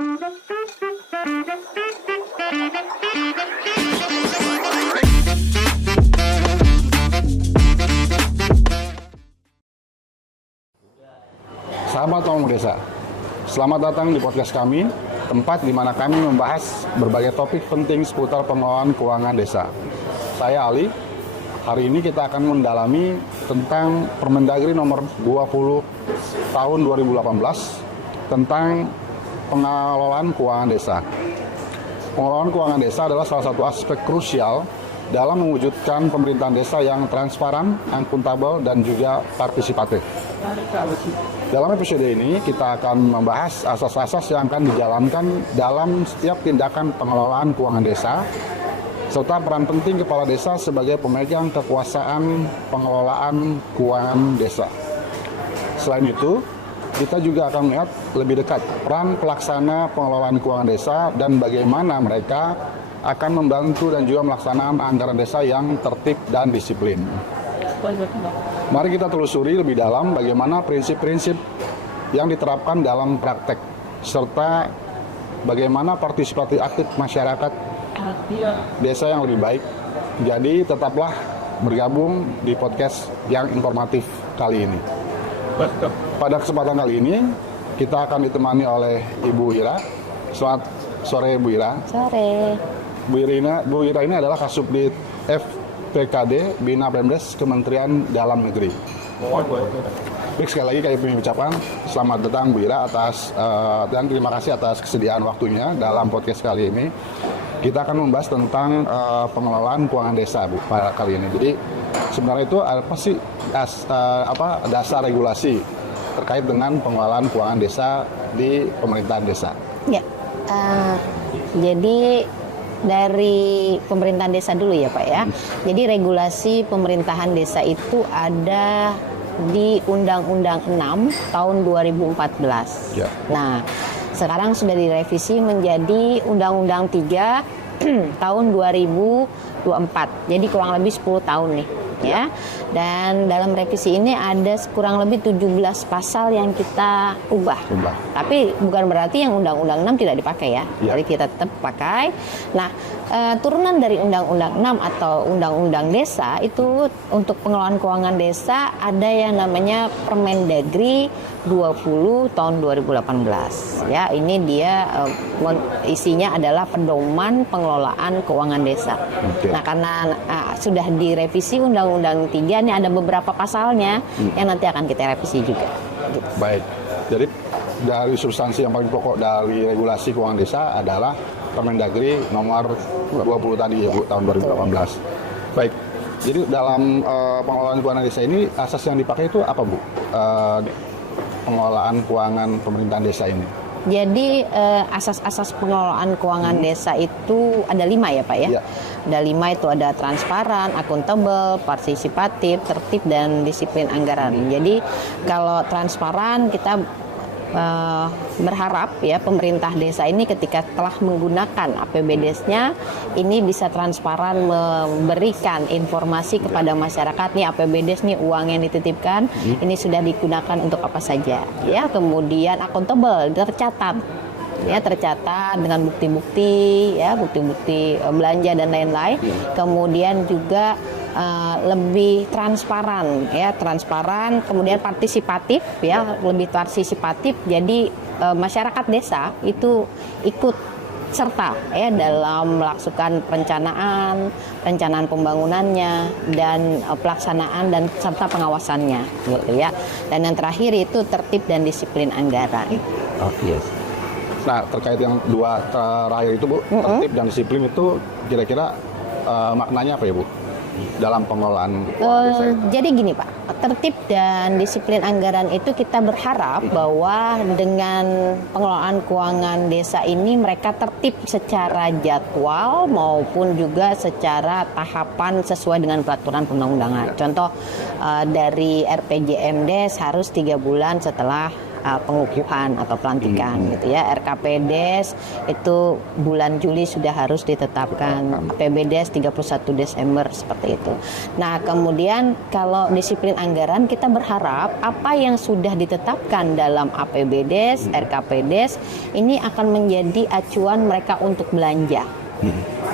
Sahabat Ngomong Desa, selamat datang di podcast kami, tempat di mana kami membahas berbagai topik penting seputar pengelolaan keuangan desa. Saya Ali. Hari ini kita akan mendalami tentang Permendagri nomor 20 tahun 2018 tentang pengelolaan keuangan desa. Pengelolaan keuangan desa adalah salah satu aspek krusial dalam mewujudkan pemerintahan desa yang transparan, akuntabel, dan juga partisipatif. Dalam episode ini, kita akan membahas asas-asas yang akan dijalankan dalam setiap tindakan pengelolaan keuangan desa, serta peran penting kepala desa sebagai pemegang kekuasaan pengelolaan keuangan desa. Selain itu, kita juga akan melihat lebih dekat peran pelaksana pengelolaan keuangan desa dan bagaimana mereka akan membantu dan juga melaksanakan anggaran desa yang tertib dan disiplin. Mari kita telusuri lebih dalam bagaimana prinsip-prinsip yang diterapkan dalam praktek, serta bagaimana partisipasi aktif masyarakat desa yang lebih baik. Jadi tetaplah bergabung di podcast yang informatif kali ini. Pada kesempatan kali ini, kita akan ditemani oleh Ibu Ira. Selamat sore, Bu Ira. Sore. Bu Ira ini adalah Kasubdit FPKD Bina Pemdes Kementerian Dalam Negeri. Baik, sekali lagi kami mengucapkan selamat datang Bu Ira dan terima kasih atas kesediaan waktunya dalam podcast kali ini. Kita akan membahas tentang pengelolaan keuangan desa, Bu, pada kali ini. Jadi sebenarnya itu apa sih dasar regulasi terkait dengan pengelolaan keuangan desa di pemerintahan desa? Ya, jadi dari pemerintahan desa dulu ya Pak ya. Jadi regulasi pemerintahan desa itu ada di Undang-Undang 6 tahun 2014. Ya. Nah, sekarang sudah direvisi menjadi Undang-Undang 3 tahun 2024. Jadi kurang lebih 10 tahun nih ya. Dan dalam revisi ini ada kurang lebih 17 pasal yang kita ubah. Tapi bukan berarti yang Undang-Undang 6 tidak dipakai ya. Jadi kita tetap pakai. Nah, turunan dari Undang-Undang 6 atau Undang-Undang Desa itu untuk pengelolaan keuangan desa ada yang namanya Permendagri 20 tahun 2018. Ya, ini dia isinya adalah pedoman pengelolaan keuangan desa. Nah, karena sudah direvisi Undang-Undang 3 ini ada beberapa pasalnya yang nanti akan kita revisi juga. Gitu. Baik. Jadi dari substansi yang paling pokok dari regulasi keuangan desa adalah Permendagri nomor 20 tadi ya Bu, tahun 2018. Baik. Jadi dalam pengelolaan keuangan desa ini asas yang dipakai itu apa Bu? Pengelolaan keuangan pemerintahan desa ini. Jadi asas-asas pengelolaan keuangan desa itu ada 5 ya Pak ya? Ya. Ada 5 itu ada transparan, akuntabel, partisipatif, tertib, dan disiplin anggaran. Jadi kalau transparan kita berharap ya pemerintah desa ini ketika telah menggunakan APBDes-nya ini bisa transparan memberikan informasi kepada masyarakat nih APBDes nih uang yang dititipkan ini sudah digunakan untuk apa saja ya. Kemudian akuntabel tercatat dengan bukti-bukti belanja dan lain-lain. Kemudian juga lebih transparan, kemudian partisipatif lebih partisipatif. Jadi masyarakat desa itu ikut serta dalam melaksanakan perencanaan pembangunannya dan pelaksanaan dan serta pengawasannya gitu ya. Dan yang terakhir itu tertib dan disiplin anggaran. Nah, terkait yang dua terakhir itu Bu, tertib dan disiplin itu kira-kira maknanya apa ya Bu? Dalam pengelolaan desa. Jadi gini Pak, tertib dan disiplin anggaran itu kita berharap bahwa dengan pengelolaan keuangan desa ini mereka tertib secara jadwal maupun juga secara tahapan sesuai dengan peraturan perundang-undangan. Contoh dari RPJMdes harus 3 bulan setelah pengukuhan atau pelantikan gitu ya. RKPDes itu bulan Juli sudah harus ditetapkan, APBDes 31 Desember seperti itu. Nah, kemudian kalau disiplin anggaran kita berharap apa yang sudah ditetapkan dalam APBDes, RKPDes ini akan menjadi acuan mereka untuk belanja.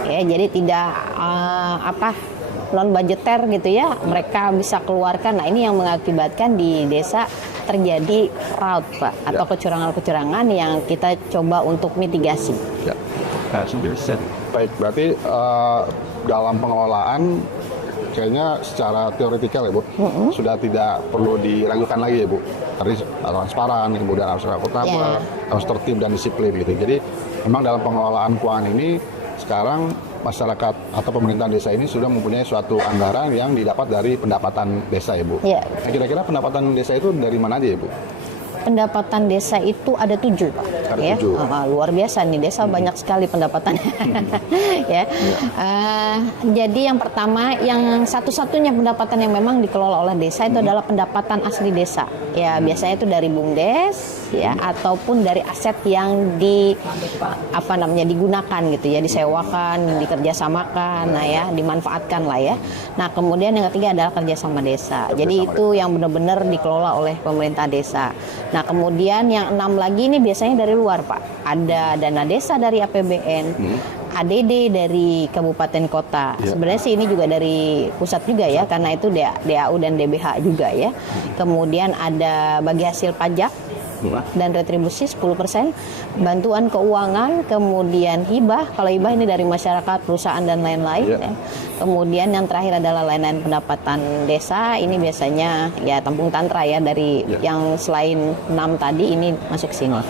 Ya, jadi tidak non budgeter gitu ya, mereka bisa keluarkan. Nah, ini yang mengakibatkan di desa terjadi fraud, Pak, atau kecurangan-kecurangan yang kita coba untuk mitigasi. Ya. Baik, berarti dalam pengelolaan kayaknya secara teoretikal ya Bu, sudah tidak perlu diragukan lagi ya Bu. Tadi transparan, kemudian harus akuntabel, harus tertib dan disiplin gitu. Jadi memang dalam pengelolaan keuangan ini sekarang masyarakat atau pemerintahan desa ini sudah mempunyai suatu anggaran yang didapat dari pendapatan desa ya Bu. Ya. Nah, kira-kira pendapatan desa itu dari mana aja ya Bu? Pendapatan desa itu ada 7, Pak. Ada ya. 7. Luar biasa nih, desa banyak sekali pendapatannya. Ya. Jadi yang pertama, yang satu-satunya pendapatan yang memang dikelola oleh desa itu adalah pendapatan asli desa. Ya, biasanya itu dari BUMDes ya, ataupun dari aset yang digunakan gitu ya, disewakan, dikerjasamakan, nah ya, dimanfaatkan lah ya. Nah, kemudian yang ketiga adalah kerjasama desa. Jadi itu yang benar-benar dikelola oleh pemerintah desa. Nah, kemudian yang 6 lagi ini biasanya dari luar, Pak. Ada dana desa dari APBN, ADD dari kabupaten kota. Sebenarnya sih ini juga dari pusat juga ya, karena itu DAU dan DBH juga ya. Kemudian ada bagi hasil pajak dan retribusi 10%, bantuan keuangan, kemudian hibah. Kalau hibah ini dari masyarakat, perusahaan dan lain-lain ya. Kemudian yang terakhir adalah layanan pendapatan desa. Ini biasanya ya Tampung Tantra ya, dari yang selain 6 tadi ini masuk sini.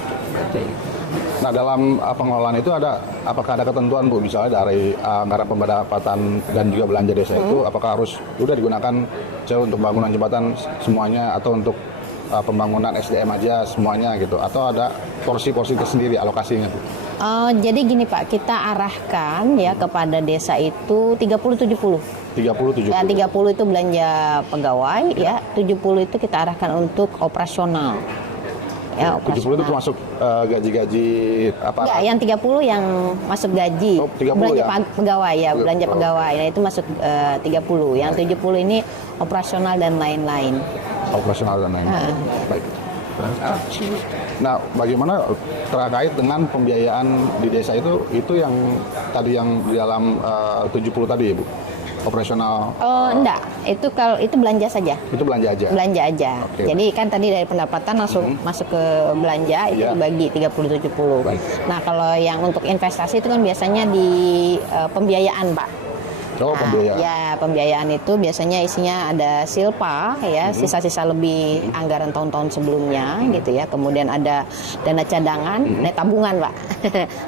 Nah, dalam pengelolaan itu apakah ada ketentuan Bu, misalnya dari anggaran pendapatan dan juga belanja desa itu apakah harus sudah digunakan untuk bangunan jembatan semuanya, atau untuk pembangunan SDM aja semuanya gitu, atau ada porsi-porsi tersendiri alokasinya Bu? Jadi gini Pak, kita arahkan ya kepada desa itu 30-70. 30-70. Ya, 30 itu belanja pegawai ya, 70 itu kita arahkan untuk operasional. Ya, 70 itu termasuk gaji-gaji apa? Enggak, yang 30 yang masuk gaji. 30 belanja ya? Pegawai ya, belanja pegawai. Nah, itu masuk 30. Yang 70 ini operasional dan lain-lain. Operasional dan lain-lain. Baik. Nah, bagaimana terkait dengan pembiayaan di desa itu yang tadi yang di dalam 70 tadi ya Bu? Operasional? Enggak, itu belanja saja. Itu belanja aja? Belanja aja. Okay. Jadi kan tadi dari pendapatan langsung masuk ke belanja, itu dibagi 30-70. Baik. Nah, kalau yang untuk investasi itu kan biasanya di pembiayaan Pak. Pembiayaan. Ya, pembiayaan itu biasanya isinya ada silpa ya, sisa-sisa lebih anggaran tahun-tahun sebelumnya gitu ya. Kemudian ada dana cadangan, tabungan Pak.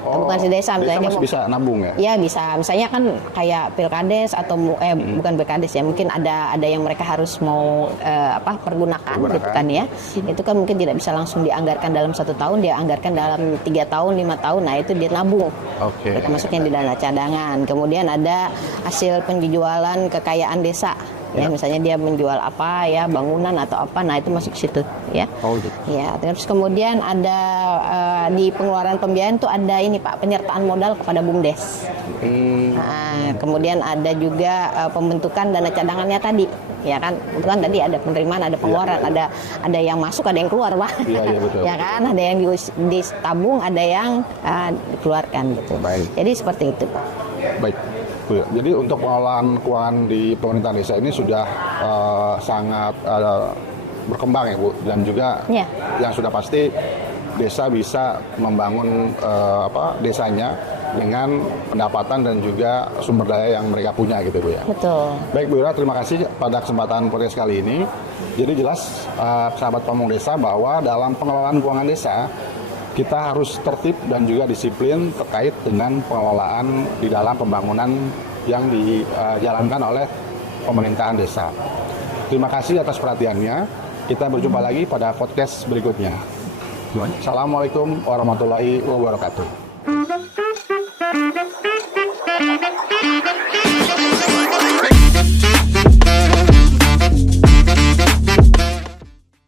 Tabungan si desa misalnya masih bisa nabung ya? Ya, bisa. Misalnya kan kayak Pilkades atau bukan Pilkades ya, mungkin ada yang mereka harus mau pergunakan gitu kan ya. Itu kan mungkin tidak bisa langsung dianggarkan dalam 1 tahun, dia anggarkan dalam 3 tahun, 5 tahun. Nah, itu dia nabung. Oke. Kita masuknya di dana cadangan. Kemudian ada hasil penjualan kekayaan desa ya, misalnya dia menjual apa ya, bangunan atau apa, nah itu masuk situ ya. Gitu. Ya, terus kemudian ada di pengeluaran pembiayaan tuh ada ini Pak, penyertaan modal kepada BUMDes. Nah, kemudian ada juga pembentukan dana cadangannya tadi ya kan, kan tadi ada penerimaan, ada pengeluaran, ada yang masuk, ada yang keluar Pak. Iya, betul. Ya kan, ada yang ditabung, ada yang dikeluarkan gitu. Baik. Jadi seperti itu Pak. Baik. Jadi untuk pengelolaan keuangan di pemerintahan desa ini sudah sangat berkembang ya Bu, dan juga yang sudah pasti desa bisa membangun desanya dengan pendapatan dan juga sumber daya yang mereka punya gitu Bu ya. Betul. Baik Bu Ira, terima kasih pada kesempatan podcast kali ini. Jadi jelas sahabat Pamung Desa bahwa dalam pengelolaan keuangan desa kita harus tertib dan juga disiplin terkait dengan pengelolaan di dalam pembangunan yang dijalankan oleh pemerintahan desa. Terima kasih atas perhatiannya. Kita berjumpa lagi pada podcast berikutnya. Assalamualaikum warahmatullahi wabarakatuh.